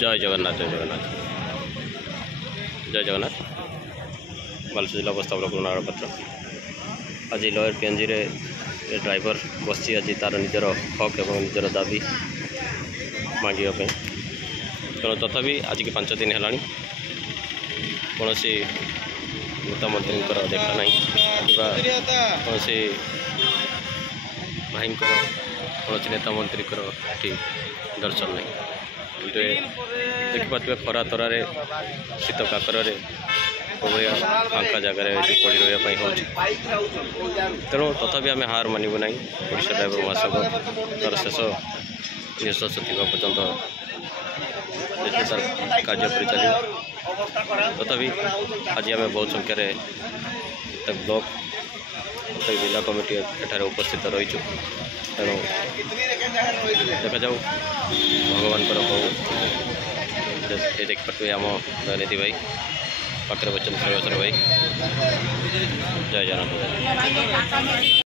जय जगन्नाथ जय जगन्नाथ जय जगन्नाथ बालेश्वर जिला प्रस्ताव नारपत्र आज लयर पीएनजी रे ड्राइवर बसी आज तार निजर हक और निजर दाबी मांगे तेणु तथापि आज की 5 दिन है कौन नेता मंत्री देखा ना कि कौन भाई कौन नेता मंत्री दर्शन नहीं देखिए खरा तरार शीत काकर फांका जगार पड़ रही हो तेणु तथापि आम हार मानव ना ओडिशा ड्राइवर महासंघ तार शेष निश्वास थी पर्यंत तार कार्य कर चल तथापि आज आम बहुत संख्यार प्रत्येक ब्लॉक प्रत्येक जिला कमिटी एठार उपस्थित रहीचु तेणु देखा जाऊ भगवान ये देख पार्थे आम दयानिधि भाई पाखे बच्चन सर्वेश्वर भाई जय जगन्नाथ।